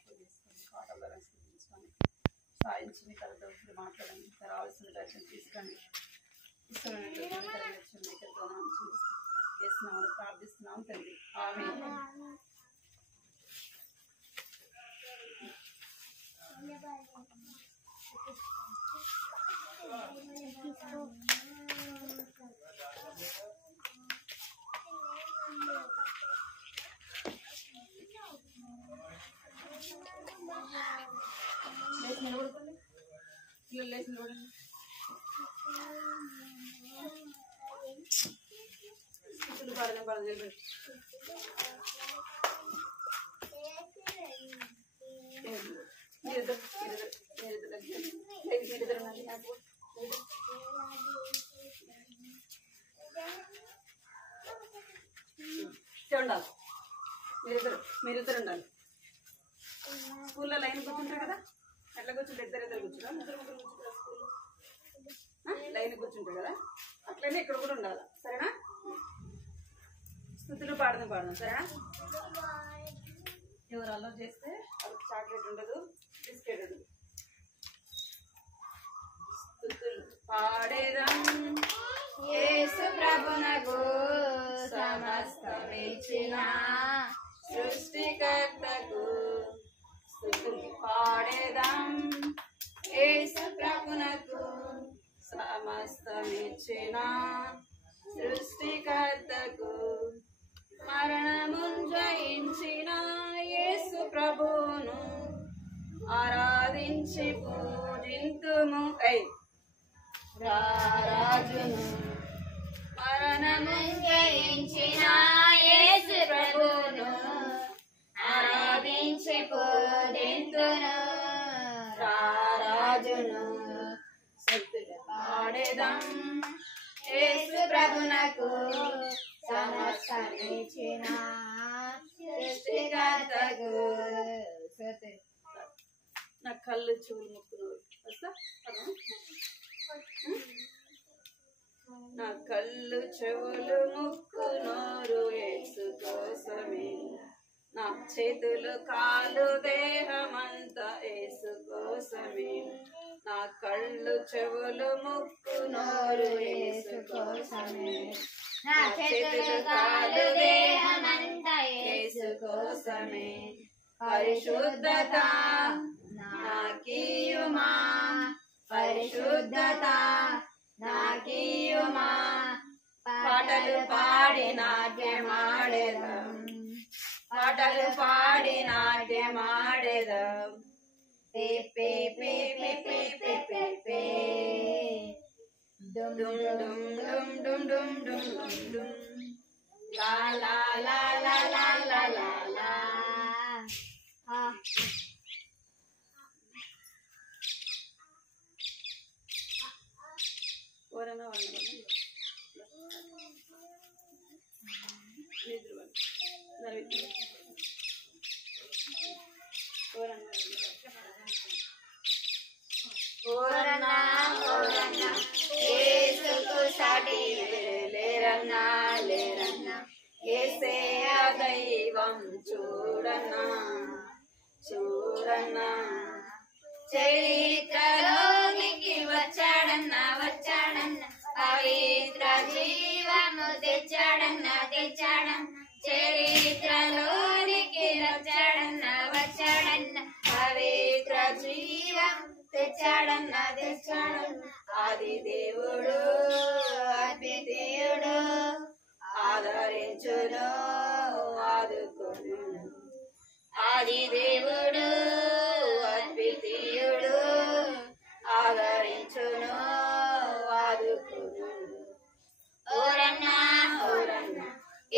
జ్ఞాపకం చేసుకోండి, పాటల్లో రక్షించుకొని సాయించి మీ తరతో మాట్లాడండి, రావాల్సిన దర్శనం తీసుకొని ఇష్టమైనటువంటి చేస్తున్నాము, ప్రార్థిస్తున్నాము తండ్రి. ఆమేన్. లేచి నిలబడుకోండి, పిల్లలు లేచి నిలబడండి. స్థుతులు పాడడం పడదు. ఉండాలి, మీరిద్దరు ఉండాలి. స్కూల్లో లైన్ కూర్చుంటారు కదా, ఎట్లా కూర్చుంటే ఇద్దరు కూర్చుంటారు, ముగ్గురు కూర్చుంటారు. స్కూల్లో లైన్ కూర్చుంటారు కదా, అట్లనే ఇక్కడ కూడా ఉండాలి. సరేనా? స్థుతులు పాడదాం సరేనా? ఎవరు అల్లరి చేస్తే వాళ్ళకి చాక్లెట్ ఉండదు, బిస్కెట్ ఉండదు. స్థుతులు పాడేదం యేసు ప్రభునకు సమస్తమిచ్చిన సృష్టికర్తకు. స్థుతులు పాడేదం యేసు ప్రభునకు సమస్తమిచ్చిన సృష్టికర్తకు. మరణమును జయించిన యేసు ప్రభువును ఆరాధించి పూజింతుము. రారాజును మరణమును జయించిన యేసు ప్రభువును ఆరాధించి పూజింతును. రారాజును స్తుతులు పాడేదం యేసు ప్రభునకు సమస్తమిచ్చిన సృష్టికర్తకు. నా కళ్ళు చెవులు ముక్కులు వస్తా, నా కళ్ళు చెవులు ముక్కు నోరు యేసు కోసమే, నా చేతులు కాలు దేహమంతా యేసు కోసమే. నా కళ్ళు చెవులు ముక్కు నోరు యేసు కోసమే, నా చేతులు కాలు దేహమంతా యేసు కోసమే. పరిశుద్ధత నాకీయుమా, పరిశుద్ధత నాకీయుమా. పాటలు పాడి నాట్యమాడేదం, పాటలు పాడి నాట్యమాడేదం. పే పే పే పే పే పే పే పే డుమ్ డుమ్ డుమ్ డుమ్ డుమ్ డుమ్ డుమ్ డుమ్ లా లా లా లా లా లా లా లా. ఓరనా ఓరన్నా ఓరన్నా యేసుకు సాటి లేరన్నా లేరన్నా. యేసే దైవం చూడన్నా చూడన్నా. చరిత్రలోనికి వచ్చాడన్నా వచ్చాడన్నా, పవిత్ర జీవము తెచ్చాడన్నా తెచ్చాడన్నా. చరిత్రలోనికి వచ్చాడన్నా వచ్చాడన్నా, పవిత్ర జీవం తెచ్చాడన్నా తెచ్చాడన్నా. ఆది దేవుడు అద్వితీయుడు, ఆదరించును ఆదుకొను. ఆది దేవుడు అద్వితీయుడు, ఆదరించును ఆదుకొను. ఓరన్నా ఓరన్నా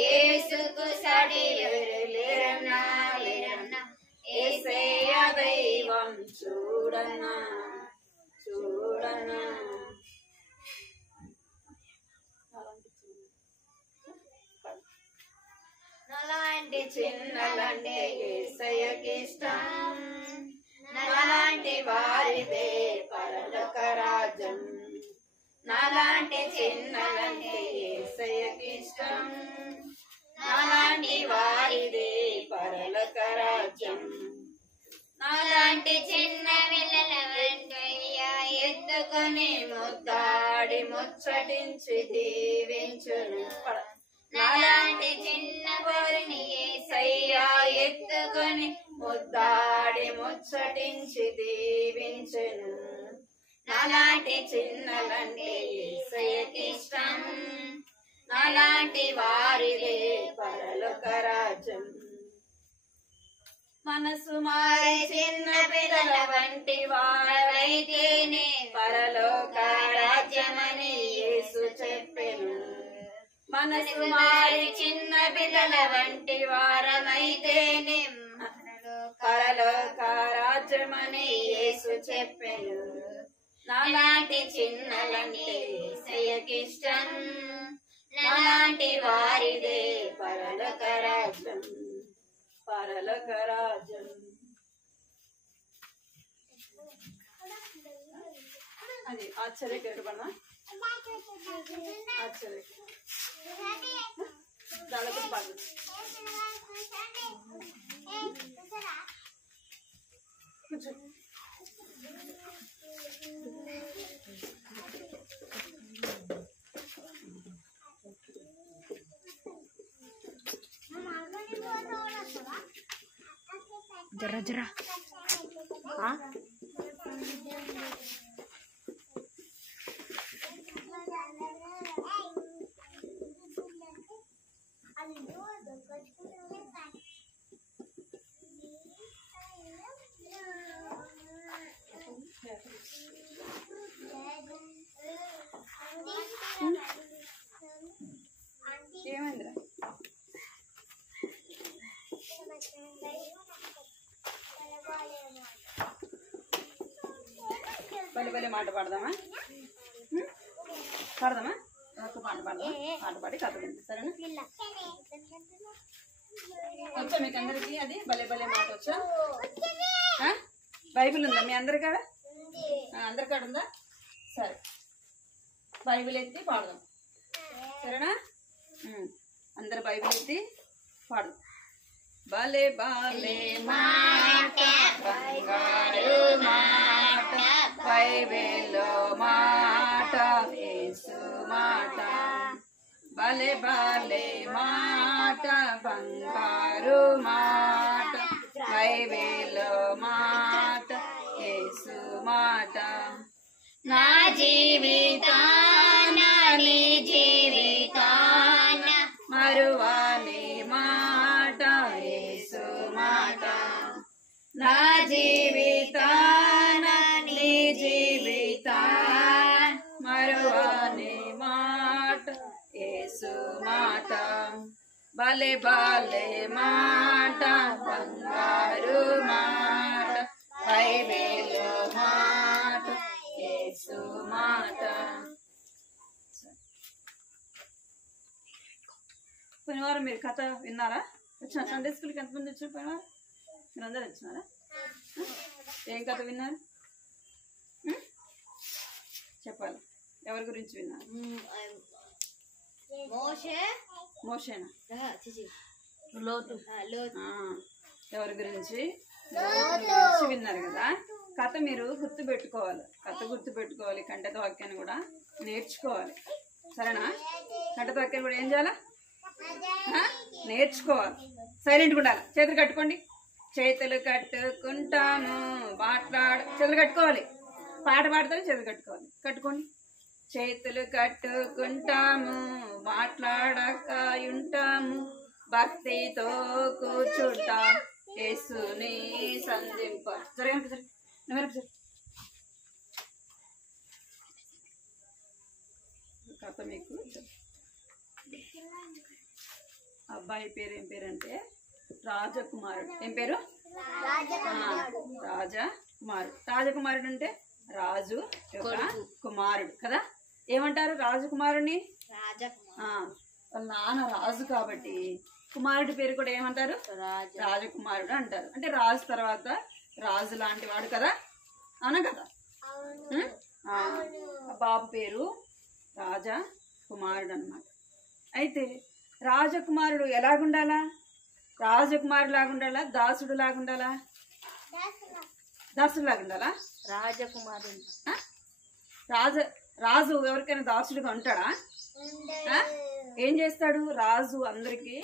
యేసుకు సాటి ఎవరు లేరన్నా లేరన్నా. యేసయ్య దైవం చూడన్నా చూడన్నా. నలాంటి చిన్నలంటే యేసయ్యకి ఇష్టం, నలాంటి వారిదే పరలోక రాజ్యం. నాలాంటి చిన్నలంటే యేసయ్యకి ఇష్టం, నాలాంటి వారిదే పరలోక రాజ్యం. నాలాంటి చిన్న పిల్లల వెంటయ్యా ఎత్తుకొని ముద్దాడి ముచ్చటించి దీవించును. నాలాంటి చిన్న వారిని యేసయ్యా ఎత్తుకొని ముద్దాడి ముచ్చటించి దీవించును. నాలాంటి చిన్నలంటే యేసయ్యకి ఇష్టం. నాలాంటి వారిదే పరలోక రాజ్యం. మనసు మారి చిన్న పిల్లల వంటి వారైతేనే పరలోక రాజ్యమని యేసు చెప్పెను. మనసు మారి చిన్న పిల్లల వంటి వారమైతేనే పరలోక రాజ్యమని యేసు చెప్పెను. నాలాంటి చిన్నలంటే యేసయ్యకి ఇష్టం. నాలాంటి వారిదే పరలోక రాజ్యం. పరలోక రాజ్యం. అది ఆశ్చర్యకరుడు పడమా ఆశ్చర్య దానికి పడు కూర్చో. జరా జరా ఏమైందిరా? బలి బలి మాట పాడదామా? పాడదామా? ఒక పాట పాడదామా? పాట పాడి కథ వింది. సరేనా? వచ్చా మీకు అందరికి అది బలే బలే మాట వచ్చా? బైబిల్ ఉందా మీ అందరి కాడ? అందరి కాడ ఉందా? సరే, బైబిల్ ఎత్తి పాడదాం. సరేనా? అందరు బైబిల్ ఎత్తి పాడదాం. భలే బాలే మాట బంగారు మాట బైబిల్లో మాట యేసు మాట. భలే బాలే మాట బంగారు మాట బైబిల్లో మాట యేసు మాట. నా జీవితాన నీ జీవితాన మరువాని మాట యేసు మాట. నా జీవితాన నీ జీవితాన మరువాని మాట యేసు మాట. భలే బాలే మాట బంగారు మాట బైబిల్లో మాట యేసు మాట. పోయినవారం మీరు కథ విన్నారా? వచ్చిన సండే స్కూల్కి ఎంతమంది వచ్చారు? పోయినవారం మీరు అందరు వచ్చినారా? ఏం కథ విన్నారు? చెప్పాలి. ఎవరి గురించి విన్నారు? మోషేనా? లోతు. ఎవరి గురించి విన్నారు కదా? కథ మీరు గుర్తు పెట్టుకోవాలి. కథ గుర్తు పెట్టుకోవాలి. కంటత వాక్యాన్ని కూడా నేర్చుకోవాలి. సరేనా? కంటత వాక్యాన్ని కూడా ఏం చేయాలా? నేర్చుకోవాలి. సైలెంట్గా ఉండాలి. చేతులు కట్టుకోండి. చేతులు కట్టుకుంటాము చేతులు కట్టుకోవాలి. పాట పాడతారు. చేతులు కట్టుకోవాలి. కట్టుకోండి. చేతులు కట్టుకుంటాము మాట్లాడక ఉంటాము భక్తితో కూర్చుంటాం యేసుని సంధింప. కథ మీకు అబ్బాయి పేరు ఏం పేరు అంటే రాజకుమారుడు. ఏం పేరు? రాజకుమారుడు. రాజకుమారుడు అంటే రాజు యొక్క కుమారుడు కదా. ఏమంటారు రాజకుమారుడిని? వాళ్ళ నాన్న రాజు కాబట్టి కుమారుడి పేరు కూడా ఏమంటారు? రాజకుమారుడు అంటారు. అంటే రాజు తర్వాత రాజు లాంటి వాడు కదా. అవునా కదా? బాబు పేరు రాజకుమారుడు అన్నమాట. అయితే రాజకుమారుడు ఎలాగుండాలా? రాజకుమారుడు లాగుండాలా? దాసుడు లాగుండాలా? దాసుడిలాగా ఉండాలా? రాజకుమారుడు. ఆ? రాజు ఎవరికైనా దాసుడిగా ఉంటాడా? ఆ? ఏం చేస్తాడు? రాజు అందరికి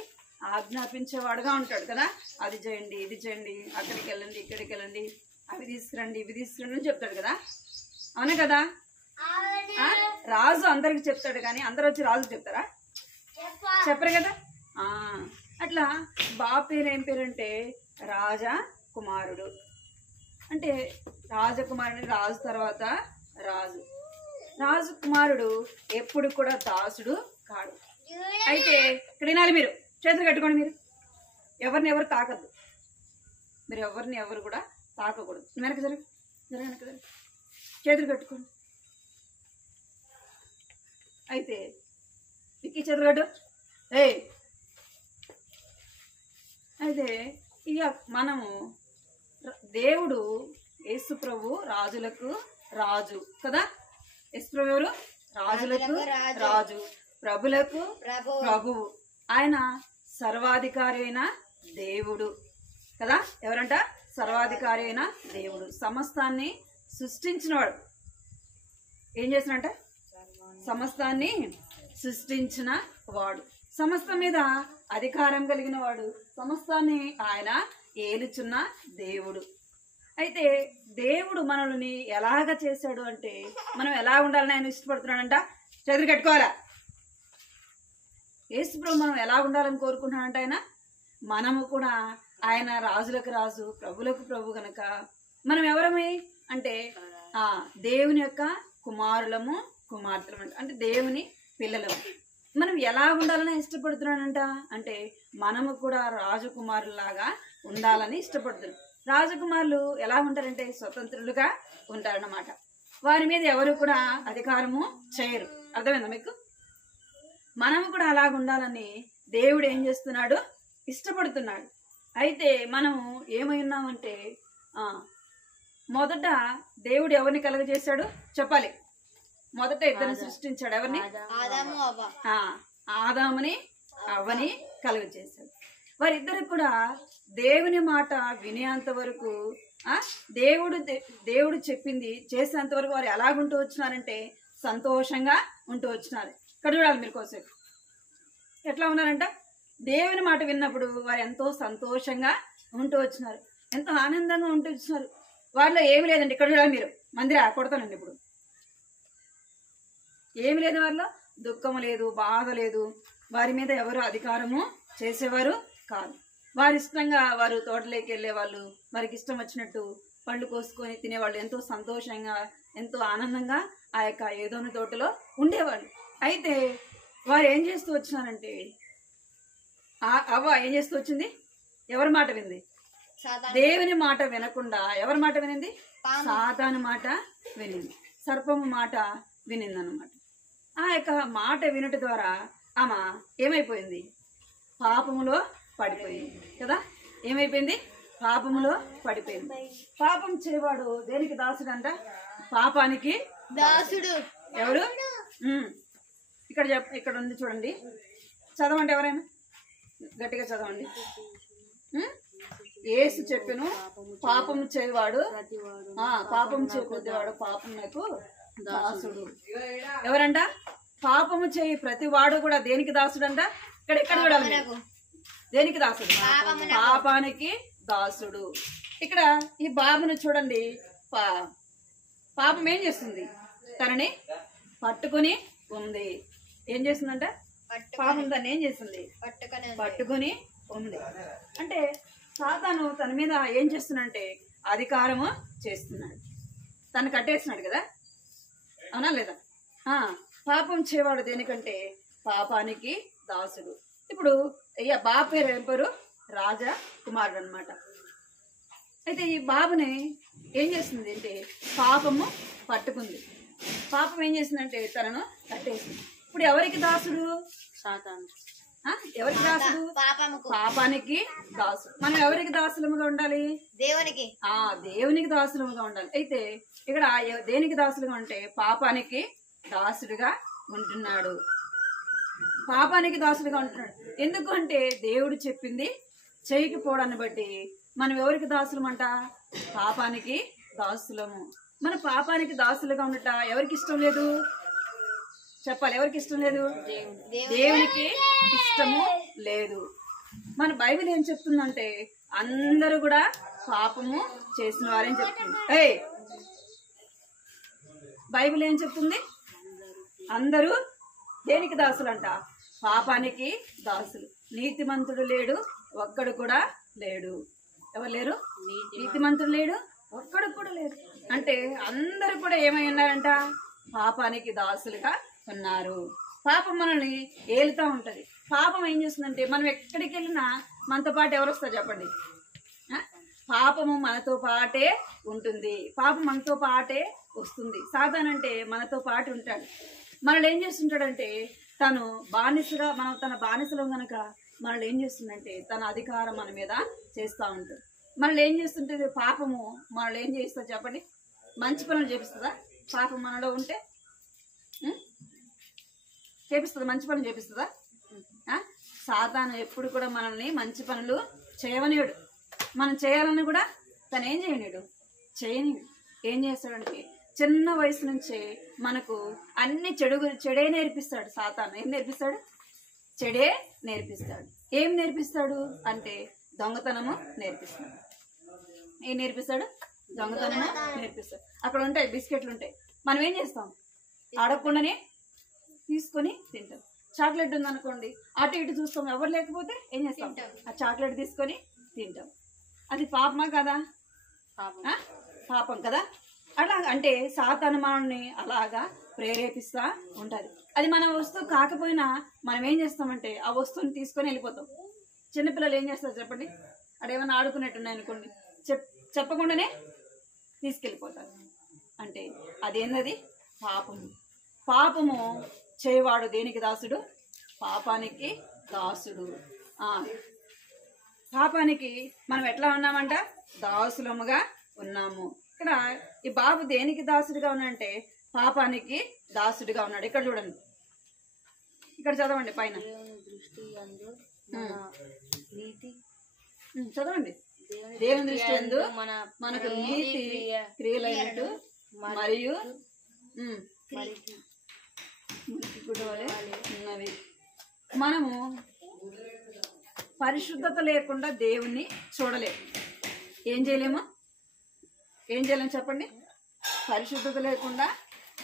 ఆజ్ఞాపించేవాడుగా ఉంటాడు కదా. అది చేయండి, ఇది చేయండి, అక్కడికి వెళ్ళండి, ఇక్కడికి వెళ్ళండి, అవి తీసుకురండి, ఇవి తీసుకురండి అని చెప్తాడు కదా. అవునా కదా? రాజు అందరికి చెప్తాడు, కానీ అందరు వచ్చి రాజు చెప్తారా? చెప్పరు కదా. అట్లా బాబు పేరు ఏం పేరంటే రాజా కుమారుడు. అంటే రాజకుమారుడు, రాజు తర్వాత రాజు. రాజు కుమారుడు ఎప్పుడు కూడా దాసుడు కాడు. అయితే ఇక్కడ వినాలి, మీరు చేతులు కట్టుకోండి. మీరు ఎవరిని ఎవరు తాకద్దు. మీరు ఎవరిని ఎవరు కూడా తాకకూడదు. వెనక జరగ వెనక జరగ చేతులు కట్టుకోండి. అయితే విక్కీ చేతులు కట్టు. అయితే ఇక మనము దేవుడు యేసు ప్రభు రాజులకు రాజు కదా. యేసు ప్రభు ఎవరు? రాజులకు రాజు, ప్రభులకు ప్రభువు. ఆయన సర్వాధికారి అయిన దేవుడు కదా. ఎవరంట? సర్వాధికారి అయిన దేవుడు. సమస్తాన్ని సృష్టించినవాడు. ఏం చేసినట్ట? సమస్తాన్ని సృష్టించిన వాడు, సమస్తం మీద అధికారం కలిగిన వాడు, సమస్తాన్ని ఆయన ఏలుచున్న దేవుడు. అయితే దేవుడు మనల్ని ఎలాగ చేశాడు అంటే, మనం ఎలా ఉండాలని ఆయన ఇష్టపడుతున్నాడంట. చేతులు కట్టుకోవాలా? యేసు ప్రభు మనం ఎలా ఉండాలని కోరుకుంటున్నాడంట ఆయన. మనము కూడా ఆయన రాజులకు రాజు, ప్రభులకు ప్రభు గనక మనం ఎవరమే అంటే దేవుని యొక్క కుమారులము, కుమార్తెలము, అంటే దేవుని పిల్లలము. మనం ఎలా ఉండాలని ఇష్టపడుతున్నాడంట అంటే, మనము కూడా రాజకుమారులాగా ఉండాలని ఇష్టపడుతున్నాం. రాజకుమారులు ఎలా ఉంటారంటే స్వతంత్రులుగా ఉంటారన్నమాట. వారి మీద ఎవరు కూడా అధికారము చేయరు. అర్థమైందా మీకు? మనము కూడా అలాగ ఉండాలని దేవుడు ఏం చేస్తున్నాడు? ఇష్టపడుతున్నాడు. అయితే మనము ఏమై ఉన్నామంటే, మొదట దేవుడు ఎవరిని కలుగజేశాడు చెప్పాలి. మొదట ఇద్దరిని సృష్టించాడు. ఎవరిని? ఆదాముని అవ్వని కలుగజేశాడు. వారిద్దరికి కూడా దేవుని మాట వినేంత వరకు, దేవుడు చెప్పింది చేసేంత వరకు వారు ఎలాగుంటూ వచ్చినారంటే సంతోషంగా ఉంటూ వచ్చినారు. ఇక్కడ చూడాలి మీరు కోసం. ఎట్లా ఉన్నారంట? దేవుని మాట విన్నప్పుడు వారు ఎంతో సంతోషంగా ఉంటూ వచ్చినారు, ఎంతో ఆనందంగా ఉంటూ వచ్చినారు. వారిలో ఏమి లేదండి. ఇక్కడ చూడాలి మీరు. మందిరా కొడతానండి. ఇప్పుడు ఏమి లేదు వారిలో. దుఃఖము లేదు, బాధ లేదు. వారి మీద ఎవరు అధికారము చేసేవారు కాదు. వారి ఇష్టంగా వారు తోటలోకి వెళ్ళేవాళ్ళు, వారికి ఇష్టం వచ్చినట్టు పళ్ళు కోసుకొని తినేవాళ్ళు. ఎంతో సంతోషంగా, ఎంతో ఆనందంగా ఆ యొక్క ఏదోని తోటలో ఉండేవాళ్ళు. అయితే వారు ఏం చేస్తూ వచ్చినారంటే, అవ్వ ఏం చేస్తూ వచ్చింది? ఎవరి మాట వింది? దేవుని మాట వినకుండా ఎవరి మాట వినింది? సాతాను మాట వినింది, సర్పము మాట వినింది అన్నమాట. ఆ యొక్క మాట వినట ద్వారా ఆమె ఏమైపోయింది? పాపములో పడిపోయింది కదా. ఏమైపోయింది? పాపములో పడిపోయింది. పాపం చేయవాడు దేనికి దాసుడు అంట? పాపానికి దాసుడు. ఎవరు? ఇక్కడ ఉంది చూడండి. చదవండి ఎవరైనా, గట్టిగా చదవండి. యేసు చెప్పెను, పాపము చేయవాడు పాపము చేపేవాడు పాపమునకు దాసుడు. ఎవరంట? పాపము చేయి ప్రతి వాడు కూడా దేనికి దాసుడంట? ఇక్కడ చూడాలి. దేనికి దాసుడు? పాపానికి దాసుడు. ఇక్కడ ఈ బాబును చూడండి. పాపం ఏం చేస్తుంది? తనని పట్టుకుని ఉంది. ఏం చేస్తుందంట? పాపం దాన్ని ఏం చేస్తుంది? పట్టుకుని ఉంది. అంటే సాతాను తన మీద ఏం చేస్తున్నాడంటే అధికారము చేస్తున్నాడు. తను కట్టేస్తున్నాడు కదా. అవునా లేదా? పాపం చేయవాడు దేనికంటే పాపానికి దాసుడు. ఇప్పుడు బాబు పేరు ఏం పేరు? రాజా కుమారుడు అనమాట. అయితే ఈ బాబుని ఏం చేస్తుంది అంటే పాపము పట్టుకుంది. పాపం ఏం చేసిందంటే తనను కట్టేసింది. ఇప్పుడు ఎవరికి దాసుడు? సాతాను. ఎవరికి దాసుడు? పాపానికి దాసుడు. మనం ఎవరికి దాసులముగా ఉండాలి? దేవునికి. దేవునికి దాసులముగా ఉండాలి. అయితే ఇక్కడ దేనికి దాసులుగా ఉంటే పాపానికి దాసుడిగా ఉంటున్నాడు. పాపానికి దాసుడిగా ఉంటున్నాడు. ఎందుకు అంటే దేవుడు చెప్పింది చేయకపోవడాన్ని బట్టి మనం ఎవరికి దాసులమంట? పాపానికి దాసులము. మన పాపానికి దాసులుగా ఉండట ఎవరికి ఇష్టం లేదు? చెప్పాలి, ఎవరికి ఇష్టం లేదు? దేవునికి ఇష్టము లేదు. మన బైబిల్ ఏం చెప్తుందంటే అందరూ కూడా పాపము చేసిన వారని చెప్తుంది. బైబిల్ ఏం చెప్తుంది? అందరూ దేనికి దాసులంట? పాపానికి దాసులు. నీతిమంతుడు లేడు, ఒక్కడు కూడా లేడు. ఎవరు లేరు? నీతిమంతుడు లేడు, ఒక్కడు కూడా లేడు. అంటే అందరూ కూడా ఏమై ఉన్నారంట? పాపానికి దాసులుగా ఉన్నారు. పాపం మనల్ని ఏలుతా ఉంటది. పాపం ఏం చేస్తుందంటే మనం ఎక్కడికి వెళ్ళినా మనతో పాటు ఎవరు వస్తారు చెప్పండి? పాపము మనతో పాటే ఉంటుంది. పాపం మనతో పాటే వస్తుంది. సాతాను అంటే మనతో పాటు ఉంటాడు. మనల్ని ఏం చేస్తుంటాడంటే తను బానిసగా, మనం తన బానిసలో గనక మనల్ని ఏం చేస్తుందంటే తన అధికారం మన మీద చేస్తూ ఉంటుంది. మనల్ని ఏం చేస్తుంటుంది? పాపము మనల్ని ఏం చేస్తుందో చెప్పండి? మంచి పనులు చేపిస్తుందా? పాపం మనలో ఉంటే చేపిస్తుందా? మంచి పనులు చేపిస్తుందా? సాతాను ఎప్పుడు కూడా మనల్ని మంచి పనులు చేయవనియుడు. మనం చేయాలని కూడా తను ఏం చేయనీయుడు, చేయనీయుడు. ఏం చేస్తాడంటే చిన్న వయసు నుంచే మనకు అన్ని చెడే నేర్పిస్తాడు. సాతాను ఏం నేర్పిస్తాడు? చెడే నేర్పిస్తాడు. ఏం నేర్పిస్తాడు అంటే దొంగతనము నేర్పిస్తాడు. ఏం నేర్పిస్తాడు? దొంగతనము నేర్పిస్తాడు. అక్కడ ఉంటాయి బిస్కెట్లు ఉంటాయి, మనం ఏం చేస్తాం? అడగకుండానే తీసుకొని తింటాం. చాక్లెట్ ఉందనుకోండి, అటు ఇటు చూస్తాం, ఎవరు లేకపోతే ఏం చేస్తాం? ఆ చాక్లెట్ తీసుకొని తింటాం. అది పాపమా కదా? పాపం కదా. అలా అంటే సాతాను మనల్ని అలాగా ప్రేరేపిస్తా ఉంటది. అది మన వస్తువు కాకపోయినా మనం ఏం చేస్తామంటే ఆ వస్తువుని తీసుకొని వెళ్ళిపోతాం. చిన్నపిల్లలు ఏం చేస్తారు చెప్పండి? అదేమన్నా ఆడుకున్నట్టున్నాయి అనుకోండి, చెప్పకుండానే తీసుకెళ్ళిపోతారు. అంటే అదేందది? పాపము. పాపము చేయవాడు దేనికి దాసుడు? పాపానికి దాసుడు. పాపానికి మనం ఎట్లా ఉన్నామంట? దాసులముగా ఉన్నాము. ఇక్కడ ఈ బాబు దేనికి దాసుడిగా ఉన్నాడంటే పాపానికి దాసుడిగా ఉన్నాడు. ఇక్కడ చూడండి, ఇక్కడ చదవండి పైన, చదవండి. దేవుని దృష్టి యందు మనకు నీతి క్రియలైనట్టు మరియు ఉన్నవి. మనము పరిశుద్ధత లేకుండా దేవుణ్ణి చూడలేము. ఏం చేయలేము? ఏం చేయలేము చెప్పండి? పరిశుద్ధత లేకుండా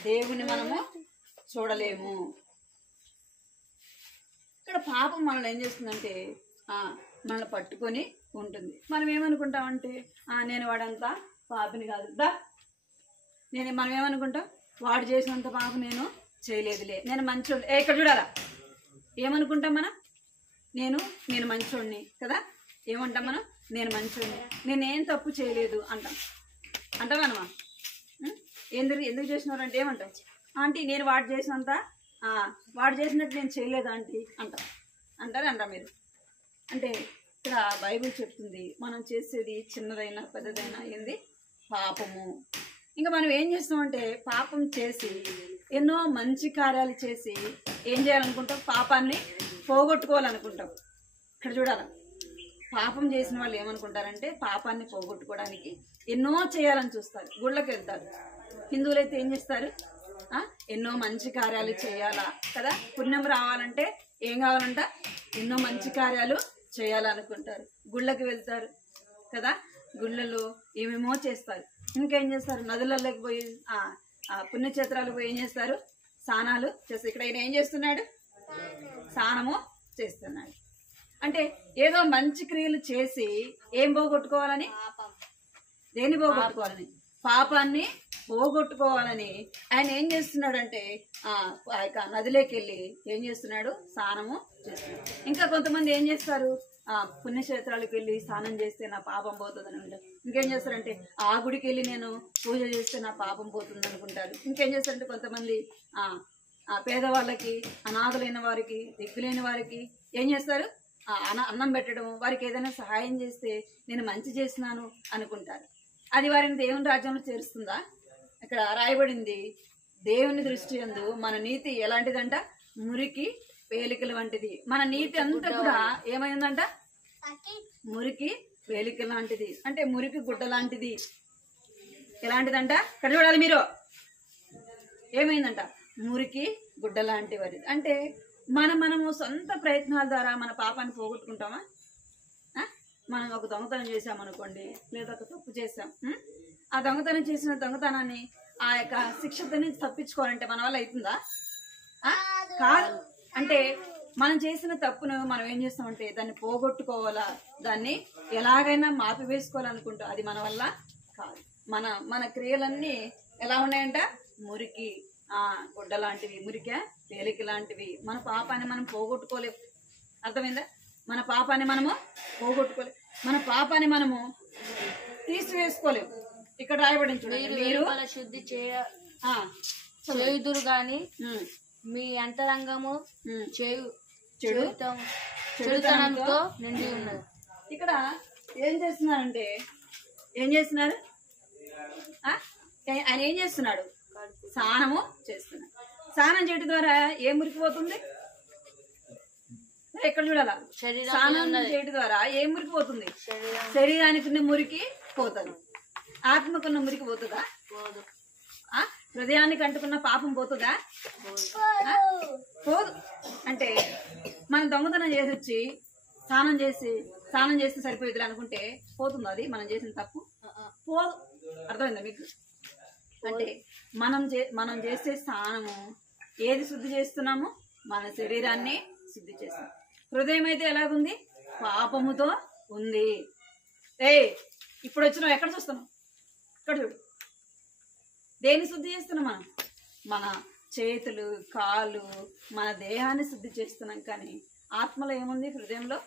దేవుణ్ణి మనము చూడలేము. ఇక్కడ పాపం మనల్ని ఏం చేస్తుందంటే మనల్ని పట్టుకొని ఉంటుంది. మనం ఏమనుకుంటామంటే నేను వాడంతా పాపిని కాదు దా, మనం ఏమనుకుంటాం? వాడు చేసినంత పాపం నేను చేయలేదులే, నేను మంచోడు. ఇక్కడ చూడాలా, ఏమనుకుంటాం మనం? నేను మంచోడిని కదా. ఏమంటాం మనం? నేను మంచోడిని, నేనేం తప్పు చేయలేదు అంటామా? ఎందుకు చేసినారంటే ఏమంటాం? ఆంటీ నేను వాడు చేసినంత వాడు చేసినట్టు నేను చేయలేదు ఆంటీ అంటారా మీరు? అంటే ఇక్కడ బైబిల్ చెప్తుంది మనం చేసేది చిన్నదైనా పెద్దదైనా ఏంది? పాపము. ఇంకా మనం ఏం చేస్తామంటే పాపం చేసి ఎన్నో మంచి కార్యాలు చేసి ఏం చేయాలనుకుంటాం? పాపాన్ని పోగొట్టుకోవాలనుకుంటాం. ఇక్కడ చూడాలి, పాపం చేసిన వాళ్ళు ఏమనుకుంటారంటే పాపాన్ని పోగొట్టుకోవడానికి ఎన్నో చేయాలని చూస్తారు. గుళ్ళకి వెళ్తారు. హిందువులైతే ఏం చేస్తారు? ఎన్నో మంచి కార్యాలు చేయాలా కదా, పుణ్యం రావాలంటే ఏం కావాలంట? ఎన్నో మంచి కార్యాలు చేయాలనుకుంటారు. గుళ్ళకి వెళ్తారు కదా, గుళ్ళలో ఏమేమో చేస్తారు. ఇంకేం చేస్తారు? నదులలోకి పోయి పుణ్యక్షేత్రాలకు పోయి ఏం చేస్తారు? స్నానాలు చేస్తారు. ఇక్కడ ఆయన ఏం చేస్తున్నాడు? స్నానము చేస్తున్నాడు. అంటే ఏదో మంచి క్రియలు చేసి ఏం పోగొట్టుకోవాలని? దేన్ని పోగొట్టుకోవాలని? పాపాన్ని పోగొట్టుకోవాలని ఆయన ఏం చేస్తున్నాడంటే ఆ యొక్క నదిలోకి వెళ్ళి ఏం చేస్తున్నాడు? స్నానము చేస్తున్నాడు. ఇంకా కొంతమంది ఏం చేస్తారు? పుణ్యక్షేత్రాలకు వెళ్ళి స్నానం చేస్తే నా పాపం పోతుందని అంటారు. ఇంకేం చేస్తారంటే ఆ గుడికి వెళ్ళి నేను పూజ చేస్తే నా పాపం పోతుంది అనుకుంటారు. ఇంకేం చేస్తారంటే కొంతమంది పేదవాళ్ళకి, అనాథలైన వారికి, దిక్కులేని వారికి ఏం చేస్తారు? అన్నం పెట్టడం, వారికి ఏదైనా సహాయం చేస్తే నేను మంచి చేసినాను అనుకుంటారు. అది వారిని దేవుని రాజ్యంలో చేరుస్తుందా? ఇక్కడ రాయబడింది, దేవుని దృష్టి యందు మన నీతి ఎలాంటిదంట? మురికి పేలికల వంటిది. మన నీతి అంతా కూడా ఏమైందంట? మురికి వేలిక లాంటిది, అంటే మురికి గుడ్డ లాంటిది. ఎలాంటిదంట? ఇక్కడ చూడాలి మీరు. ఏమైందంట? మురికి గుడ్డ లాంటి వారి. అంటే మనము సొంత ప్రయత్నాల ద్వారా మన పాపాన్ని పోగొట్టుకుంటామా? మనం ఒక దొంగతనం చేసామనుకోండి, లేదా ఒక తప్పు చేసాం, ఆ దొంగతనం చేసిన దొంగతనాన్ని ఆ యొక్క శిక్షతని తప్పించుకోవాలంటే మన వల్ల అవుతుందా? కాదు. అంటే మనం చేసిన తప్పును మనం ఏం చేస్తామంటే దాన్ని పోగొట్టుకోవాలా, దాన్ని ఎలాగైనా మాపివేసుకోవాలనుకుంటాం. అది మన వల్ల కాదు. మన క్రియలన్నీ ఎలా ఉన్నాయంట? మురికి గుడ్డ లాంటివి, మురికే తేలిక లాంటివి. మన పాపాన్ని మనం పోగొట్టుకోలేము. అర్థమైందా? మన పాపాన్ని మనము పోగొట్టుకోలేము, మన పాపాన్ని మనము తీసివేసుకోలేము. ఇక్కడ రాయబడి చూడండి, మీరు శుద్ధి చేయుదురు గాని మీ అంతరంగము చెడుతనంతో నిండి ఉన్నది. ఇక్కడ ఏం చేస్తున్నారంటే, ఏం చేస్తున్నారు? ఆయన ఏం చేస్తున్నాడు? స్నానము చేస్తున్నాడు. స్నానం చేయడం ద్వారా ఏం మురికిపోతుంది? ఎక్కడ చూడాలా? స్నానం చేయడం ద్వారా ఏం మురికిపోతుంది? శరీరానికి ఉన్న మురికి పోతుంది. ఆత్మకున్న మురికి పోతుందా? హృదయానికి అంటుకున్న పాపం పోతుందా? పోదు. అంటే మనం దొంగతనం చేసి వచ్చి స్నానం చేస్తే సరిపోయేది అనుకుంటే పోతుందా అది? మనం చేసిన తప్పు పోదు. అర్థమైందా మీకు? అంటే మనం చేసే స్నానము ఏది శుద్ధి చేస్తున్నాము? మన శరీరాన్ని శుద్ధి చేస్తాం. హృదయం అయితే ఎలాగుంది? పాపముతో ఉంది. ఇప్పుడు వచ్చినావు, ఎక్కడ చూస్తున్నావు? ఇక్కడ చూడు. దేన్ని శుద్ధి చేస్తున్నాం మనం? మన చేతులు, కాళ్ళు, మన దేహాన్ని శుద్ధి చేస్తున్నాం. కానీ ఆత్మలో ఏముంది? హృదయంలో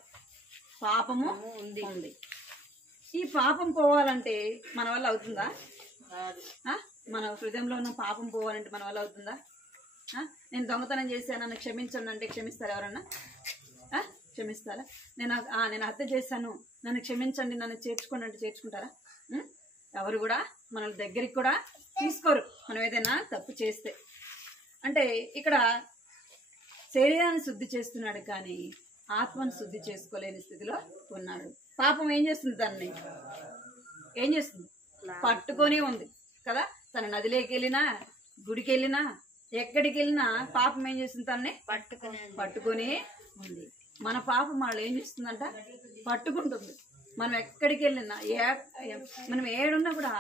పాపము ఉంది. ఈ పాపం పోవాలంటే మన వల్ల అవుతుందా? మన హృదయంలో ఉన్న పాపం పోవాలంటే మన వల్ల అవుతుందా? నేను దొంగతనం చేశాను, నన్ను క్షమించండి అంటే క్షమిస్తారా ఎవరన్నా? క్షమిస్తారా? నేను హత్య చేశాను, నన్ను క్షమించండి, నన్ను చేర్చుకోండి అంటే చేర్చుకుంటారా? ఎవరు కూడా మన దగ్గరికి కూడా తీసుకోరు మనం ఏదైనా తప్పు చేస్తే. అంటే ఇక్కడ శరీరాన్ని శుద్ధి చేస్తున్నాడు కానీ ఆత్మను శుద్ధి చేసుకోలేని స్థితిలో ఉన్నాడు. పాపం ఏం చేస్తుంది? దాన్ని ఏం చేస్తుంది? పట్టుకొని ఉంది కదా. తన నదిలోకి వెళ్ళినా, గుడికి వెళ్ళినా, ఎక్కడికి వెళ్ళినా పాపం ఏం చేస్తుంది? తనని పట్టుకొని ఉంది. మన పాపం వాళ్ళు ఏం చేస్తుందంట? పట్టుకుంటుంది. మనం ఎక్కడికి వెళ్ళినా, మనం ఏడున్నా కూడా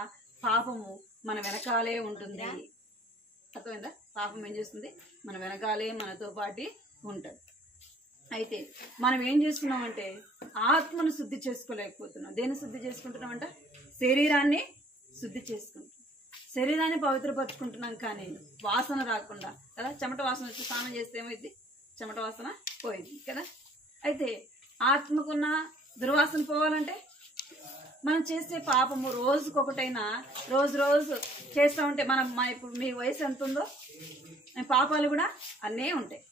పాపము మన వెనకాలే ఉంటుంది. అర్థమైందా? పాపం ఏం చేస్తుంది? మన వెనకాలే మనతో పాటు ఉంటుంది. అయితే మనం ఏం చేస్తున్నామంటే ఆత్మను శుద్ధి చేసుకోలేకపోతున్నాం. దేన్ని శుద్ధి చేసుకుంటున్నామంట? శరీరాన్ని శుద్ధి చేసుకుంటున్నాం. శరీరాన్ని పవిత్రపరచుకుంటున్నాం కానీ వాసన రాకుండా కదా. చెమట వాసన వచ్చి స్నానం చేస్తే ఏమైంది? చెమట వాసన పోయింది కదా. అయితే ఆత్మకున్న దుర్వాసన పోవాలంటే మనం చేసే పాపము రోజుకొకటైనా రోజు చేస్తూ ఉంటే ఇప్పుడు మీ వయసు ఎంత ఉందో పాపాలు కూడా అన్నీ ఉంటాయి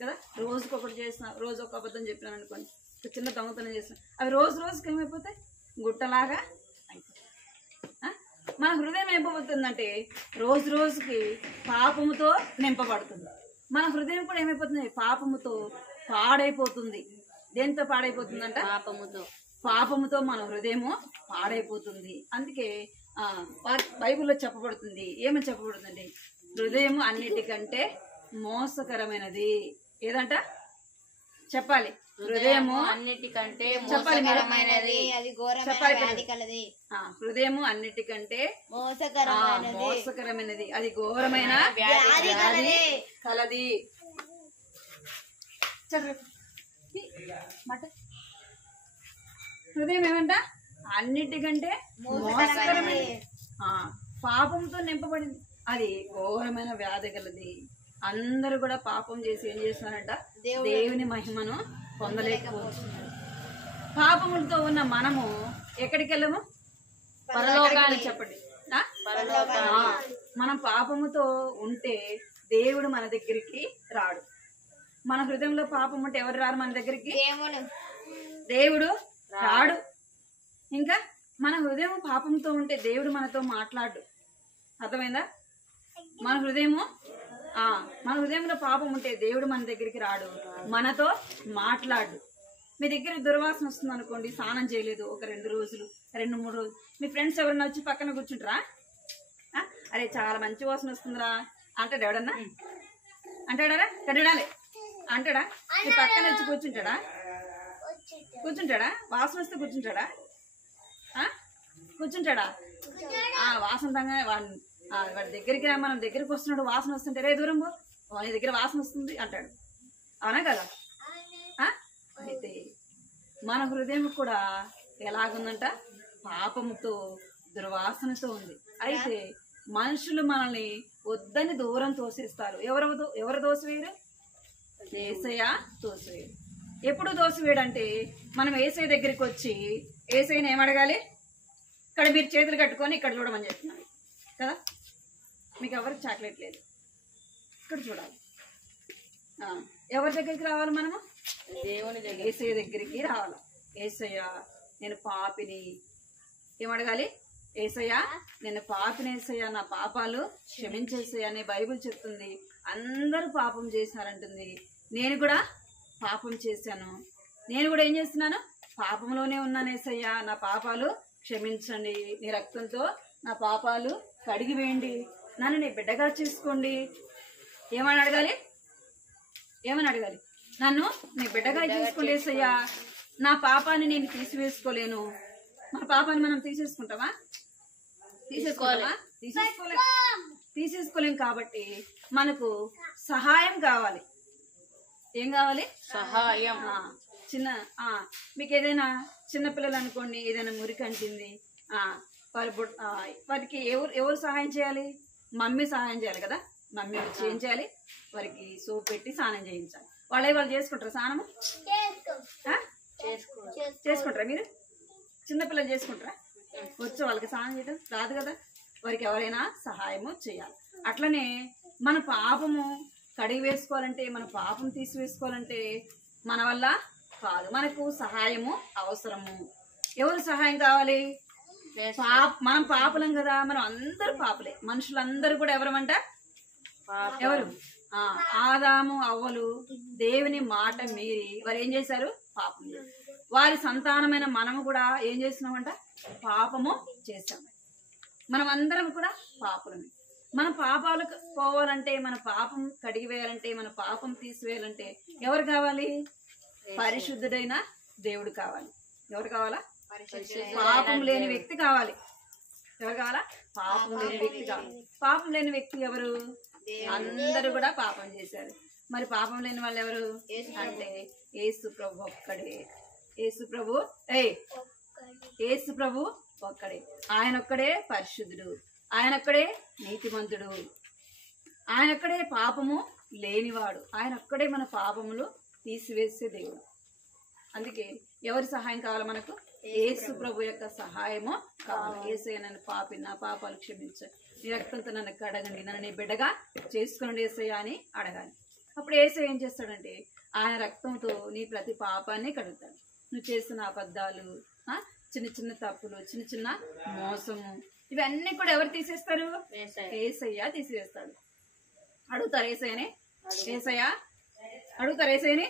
కదా. రోజుకొకటి చేసిన, రోజు ఒక అబద్ధం చెప్పినాను అనుకోండి, చిన్న దొంగతనం చేసిన, అవి రోజుకి ఏమైపోతాయి? గుట్టలాగా అయిపోతాయి. మన హృదయం ఏమైపోతుందంటే రోజుకి పాపముతో నింపబడుతుంది. మన హృదయం కూడా ఏమైపోతుంది? పాపముతో పాడైపోతుంది. దేంతో పాడైపోతుందంట? పాపముతో మన హృదయము పాడైపోతుంది. అందుకే బైబిల్లో చెప్పబడుతుంది. ఏమని చెప్పబడుతుంది? హృదయము అన్నిటికంటే మోసకరమైనది. ఏదంట? చెప్పాలి. హృదయము అన్నిటికంటే మోసకరమైనది. హృదయము అన్నిటికంటే మోసకరమైనది, అది ఘోరమైన వ్యాధి కలది. హృదయం ఏమంట? అన్నిటికంటే మోసకరమైనది, పాపంతో నింపబడింది, అది ఘోరమైన వ్యాధి కలది. అందరూ కూడా పాపం చేసి ఏం చేస్తున్నారంట? దేవుని మహిమను పొందలేకపోతున్నారు. పాపములతో ఉన్న మనము ఎక్కడికి వెళ్ళము? పరలోకానికి. చెప్పండి. మనం పాపముతో ఉంటే దేవుడు మన దగ్గరికి రాడు. మన హృదయంలో పాపం ఉంటే ఎవరు రారు మన దగ్గరికి? దేవుడు రాడు. ఇంకా మన హృదయం పాపంతో ఉంటే దేవుడు మనతో మాట్లాడు. అర్థమైందా? మన హృదయంలో పాపం ఉంటే దేవుడు మన దగ్గరికి రాడు, మనతో మాట్లాడు. మీ దగ్గర దుర్వాసన వస్తుంది అనుకోండి, స్నానం చేయలేదు ఒక 2 రోజులు 2-3 రోజులు, మీ ఫ్రెండ్స్ ఎవరన్నా వచ్చి పక్కన కూర్చుంటారా? అరే చాలా మంచి వాసన వస్తుందిరా అంటాడు ఎవడన్నా? అంటాడా? కట్టడాలే అంటాడా? మీ పక్కన వచ్చి కూర్చుంటాడా? వాసన వస్తే కూర్చుంటాడా? కూర్చుంటాడా? వాసన వాడి దగ్గరికి మనం దగ్గరికి వస్తున్నాడు, వాసన వస్తుంటే రే దూరం పో, నీ దగ్గర వాసన వస్తుంది అంటాడు. అవునా కదా? అయితే మన హృదయం కూడా ఎలాగుందంట? పాపముతో దుర్వాసనతో ఉంది. అయితే మనుషులు మనల్ని వద్దని దూరం తోసేస్తారు. ఎవరు దోసివేయరు? యేసయ్య తోసివేయరు. ఎప్పుడు తోసివేయడంటే మనం యేసయ్య దగ్గరికి వచ్చి యేసయ్యని ఏమడగాలి? ఇక్కడ మీరు చేతులు కట్టుకొని ఇక్కడ చూడమని చెప్తున్నాడు కదా. మీకు ఎవరికి చాక్లెట్ లేదు, ఇక్కడ చూడాలి. ఎవరి దగ్గరికి రావాలి? మనము దేవుని దగ్గర, యేసయ్య దగ్గరికి రావాలి. యేసయ్య నేను పాపిని, ఏమడగాలి? యేసయ్య నేను పాపిని, యేసయ్య నా పాపాలు క్షమించేసయ్య అని బైబిల్ చెప్తుంది. అందరూ పాపం చేశారంటుంది. నేను కూడా పాపం చేశాను, నేను కూడా ఏం చేస్తున్నాను? పాపంలోనే ఉన్నాను. యేసయ్య నా పాపాలు క్షమించండి, నీ రక్తంతో నా పాపాలు కడిగి వేయండి, నన్ను నీ బిడ్డగా చేసుకోండి. ఏమని అడగాలి? నన్ను నీ బిడ్డగా చేసుకోండి యేసయ్య. నా పాపాన్ని నేను తీసివేసుకోలేను. మన పాపాన్ని మనం తీసేసుకుంటామా? తీసేసుకోలేం. కాబట్టి మనకు సహాయం కావాలి. ఏం కావాలి? సహాయం. మీకు ఏదైనా చిన్నపిల్లలు అనుకోండి, ఏదైనా మురికి అంటింది, వారికి ఎవరు సహాయం చేయాలి? మమ్మీ సహాయం చేయాలి కదా. మమ్మీ వచ్చి ఏం చేయాలి? వారికి సోప్ పెట్టి స్నానం చేయించాలి. వాళ్ళు చేసుకుంటారా స్నానము? చేసుకుంటారా? మీరు చిన్నపిల్లలు చేసుకుంటారా? వచ్చి వాళ్ళకి స్నానం చేయడం రాదు కదా. వారికి ఎవరైనా సహాయము చేయాలి. అట్లనే మన పాపము కడిగి వేసుకోవాలంటే, మన పాపం తీసివేసుకోవాలంటే మన వల్ల కాదు, మనకు సహాయము అవసరము. ఎవరు సహాయం కావాలి? మనం పాపులం కదా. మనం అందరూ పాపులే. మనుషులందరూ కూడా ఎవరమంట? ఎవరు? ఆదాము అవ్వలు దేవుని మాట మీరి వారు ఏం చేశారు? పాపం చేశారు. వారి సంతానమైన మనము కూడా ఏం చేస్తున్నామంట? పాపము చేశాము. మనం అందరం కూడా పాపులమే. మన పాపాలు పోవాలంటే, మన పాపం కడిగి వేయాలంటే, మన పాపం తీసివేయాలంటే ఎవరు కావాలి? పరిశుద్ధుడైన దేవుడు కావాలి. ఎవరు కావాలా? పాపం లేని వ్యక్తి కావాలి. ఎవరు కావాలా? పాపం లేని వ్యక్తి కావాలి. పాపం లేని వ్యక్తి ఎవరు? అందరూ కూడా పాపం చేశారు. మరి పాపం లేని వాళ్ళు ఎవరు అంటే యేసు ప్రభు ఒక్కడే. యేసు ప్రభు ఒక్కడే. ఆయన ఒక్కడే పరిశుద్ధుడు, ఆయన ఒక్కడే నీతిమంతుడు, ఆయన ఒక్కడే పాపము లేనివాడు, ఆయన ఒక్కడే మన పాపములు తీసివేసే దేవుడు. అందుకే ఎవరి సహాయం కావాలి మనకు? యేసు ప్రభు యొక్క సహాయము కావాలి. యేసయ్య నన్ను పాపిని, నా పాపాలు క్షమించండి, నీ రక్తంతో నన్ను కడగండి, నన్ను నీ బిడ్డగా చేసుకోండి యేసయ్య అని అడగాలి. అప్పుడు యేసయ్య ఏం చేస్తాడంటే ఆయన రక్తంతో నీ ప్రతి పాపాన్ని కడుగుతాడు. నువ్వు చేసిన అబద్ధాలు, చిన్న చిన్న తప్పులు, చిన్న చిన్న మోసము, ఇవన్నీ కూడా ఎవరు తీసేస్తారు? యేసయ్య తీసివేస్తాడు. అడుగుతారు యేసయ్యని? అడుగుతారు యేసయ్యని?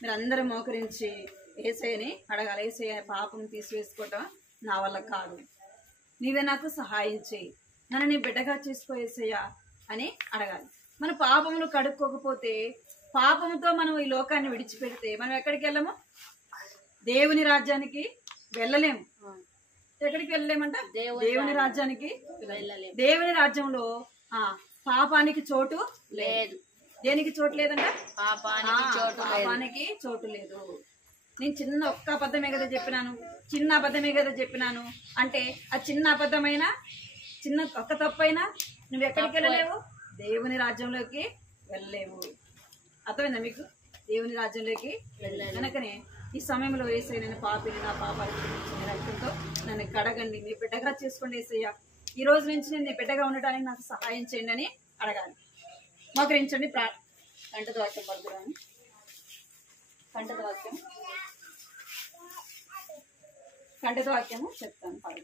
మీరు అందరూ మోకరించి యేసయ్యని అడగాలి. యేసయ్య పాపం తీసివేసుకోవటం నా వల్ల కాదు, నీవే నాకు సహాయం చేయి, నన్ను నీ బిడ్డగా చేసుకో యేసయ్య అని అడగాలి. మన పాపములు కడుక్కోకపోతే, పాపముతో మనం ఈ లోకాన్ని విడిచిపెడితే మనం ఎక్కడికి వెళ్ళము? దేవుని రాజ్యానికి వెళ్ళలేము. ఎక్కడికి వెళ్ళలేమంట? దేవుని రాజ్యానికి వెళ్ళలేము. దేవుని రాజ్యంలో పాపానికి చోటు లేదు. దేనికి చోటు లేదంట? పాపానికి చోటు లేదు. నేను చిన్న ఒక్క అబద్ధమే కదా చెప్పినాను, అంటే ఆ చిన్న అబద్ధమైనా, చిన్న ఒక్క తప్పైనా నువ్వు ఎక్కడికి వెళ్ళలేవు? దేవుని రాజ్యంలోకి వెళ్ళలేవు. అర్థమైందా మీకు? దేవుని రాజ్యంలోకి వెళ్ళలేవు. కనుకనే ఈ సమయంలో యేసయ్య నేను పాపిని, నా పాపాలు క్షమించండి, రక్తంతో నన్ను కడగండి, మీ బిడ్డగా చేసుకోండి యేసయ్య, ఈ రోజు నుంచి నేను నీ బిడ్డగా ఉండటానికి నాకు సహాయం చేయండి అని అడగాలి. మోకరించండి. కంఠద వాక్యం పడుతున్నాను. కంఠద వాక్యము చెప్తాను. పాడు.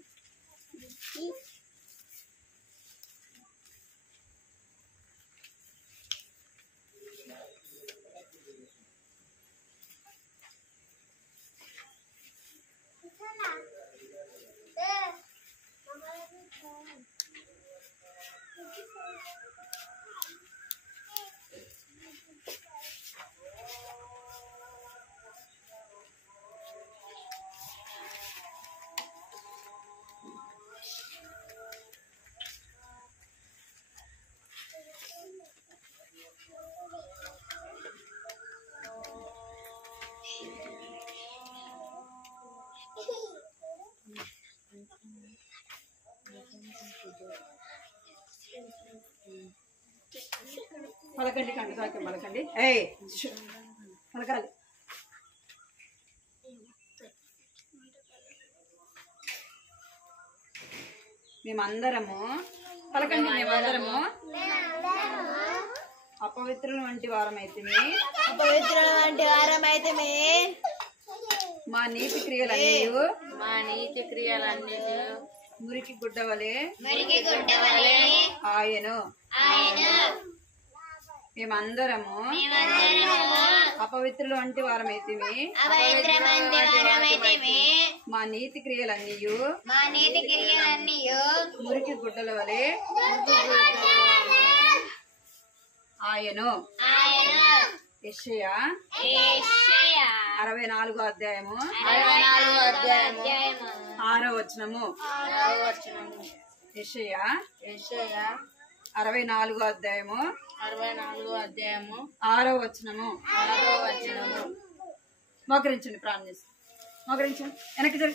పలకండి, కంటి వాక్యం పలకండి. ఏయ్ పలకాలి. మేమందరము పలకండి. మేమందరము అపవిత్రుల వంటి వారమైతే మా నీతి క్రియలన్నీ మురికి గుడ్డ వలె ఆయను. మేమందరము అపవిత్రుల వంటి వారమైతే మా నీతి క్రియలన్నీ మురికి గుడ్డల వలె ఆయను. యెషయా 64వ అధ్యాయము 6వ వచనము. యెషయా 64వ అధ్యాయము 6వ వచనము. మోకరించండి, ప్రార్థన చేసి మోకరించండి. వెనక్కి జరి.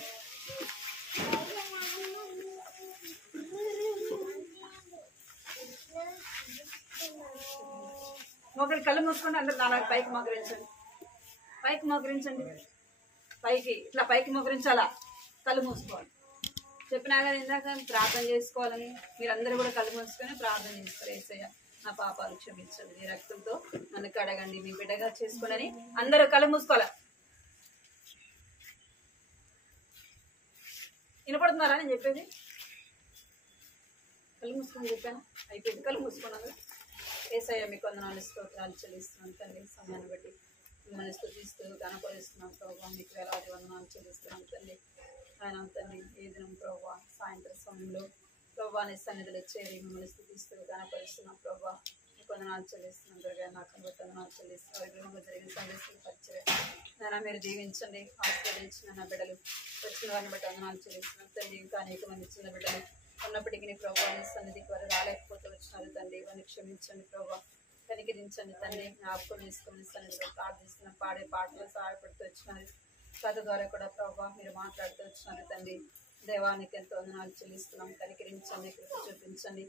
ఒకరి కళ్ళు మూసుకోండి. అందరు నాలుగు పైకి మోకరించండి. పైకి మోకరించండి. పైకి ఇట్లా పైకి మోకరించాలా. కళ్ళు మూసుకోవాలి. చెప్పినా కదా ఇందాక ప్రార్థన చేసుకోవాలని. మీరందరూ కూడా కళ్ళు మూసుకొని ప్రార్థన చేస్తారు. యేసయ్య నా పాపాలు క్షమించండి, నీ రక్తంతో నన్ను కడగండి, మీ బిడ్డగా చేసుకోండి. అందరూ కళ్ళు మూసుకోవాలా. వినపడుతున్నారా నేను చెప్పేది? కళ్ళు మూసుకొని చెప్పాను, అయిపోయింది. కళ్ళు మూసుకున్నాను. యేసయ్య మీకు వందనాలు స్తోత్రాలు చెల్లిస్తున్నాను తండ్రి. సమయాన్ని బట్టి మిమ్మల్ని స్తుతిస్తూ గణపరుస్తున్నాం ప్రభావ. మీకు వేలాది వందనాలు చెల్లిస్తున్నాం తండ్రి. ఆయన తండ్రి ఈ దినం ప్రభావ సాయంత్రం సమయంలో ప్రభావ నీ సన్నిధిలో చేరి మిమ్మల్ని స్తుతిస్తూ గణపరుస్తున్నాం ప్రభావ. మీకు వందనాలు చెల్లిస్తున్నాం. దొరిగా నాకు బట్టి వందనాలు చెల్లిస్తున్నాం. గృహంలో జరిగిన సందేశం పరిచయం నాన్న మీరు దీవించండి, ఆశీర్వదించిన నా బిడ్డలు వచ్చిన వారిని బట్టి వందనాలు చెల్లిస్తున్నాం తండ్రి. ఇంకా అనేక మంది చిన్న బిడ్డలు ఉన్నప్పటికీ నీ ప్రభావ నీ సన్నిధికి వారు రాలేకపోతే వచ్చినారు తండ్రి. వారిని క్షమించండి ప్రభావ, కనికరించండి తండ్రి. జ్ఞాపకం తీసుకుని సన్నిధిలో ప్రార్థిస్తున్న పాడే పాటలు సహాయపడుతూ వచ్చినారు. కథ ద్వారా కూడా ప్రభావ మీరు మాట్లాడుతూ వచ్చినారు తండ్రి. దేవానికి ఎంతో వందనాలు చెల్లిస్తున్నాం. కనికరించండి, కృప చూపించండి.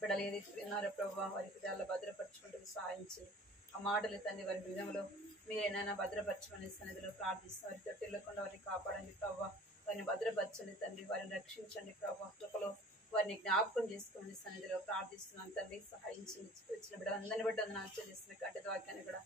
బిడ్డలు ఏదైతే విన్నారో ప్రభావ వారి హృదయాల్లో భద్రపరచుకుంటూ సహాయించండి. ఆ మాటలు తండ్రి వారి హృదయంలో మీరేనైనా భద్రపరచమని సన్నిధిలో ప్రార్థిస్తాం. వారి తొట్టిల్లకుండా వారిని కాపాడండి ప్రభావ. వారిని భద్రపరచండి తండ్రి. వారిని రక్షించండి ప్రభావ. కృపలో వారిని జ్ఞాపకం చేసుకోమని సన్నిధిలో ప్రార్థిస్తున్నాం తండ్రి. సహాయించండి. వచ్చిన బిడ్డ అందరిని బట్టి వందనాలు చెల్లిస్తున్న కంటి వాక్యాన్ని కూడా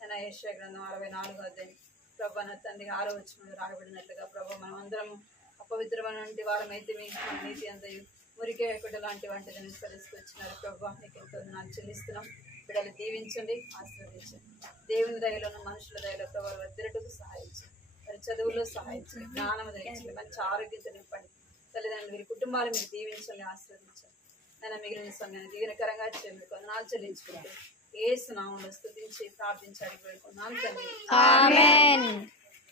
నేను యెషయా గ్రంథం 64వ అధ్యాయం ప్రభా నా తండ్రి 6వ వచనంలో రాయబడినట్లుగా ప్రభావ మనం అందరము అపవిత్రమైనటువంటి వారమైతే మన నీతి అంతయు మురికే గుడ్డ లాంటి వాటిని అనుసరిస్తూ వచ్చినారు ప్రభావ. నీకు ఎంతో వందనాలు చెల్లిస్తున్నాం. బిడ్డలు దీవించండి, ఆశీర్వదించండి. దేవుని దయలోను మనుషుల దయలో ప్రభావ వర్ధిల్లుటకు సహాయించండి. వారి చదువుల్లో సహాయించండి, జ్ఞానం దయచండి, మంచి ఆరోగ్యంతో నింపండి. తల్లిదండ్రులు వీరి కుటుంబాలు మీరు దీవించండి, ఆశీర్వదించండి. నేను మిగిలిన సమయాన్ని దీవెనకరంగా చేయండి. వందనాలు చెల్లించుకుంటూ యేసు నామములో స్తుతించి ప్రార్థించి అడిగి వేడుకున్నాను తండ్రి. ఆమేన్.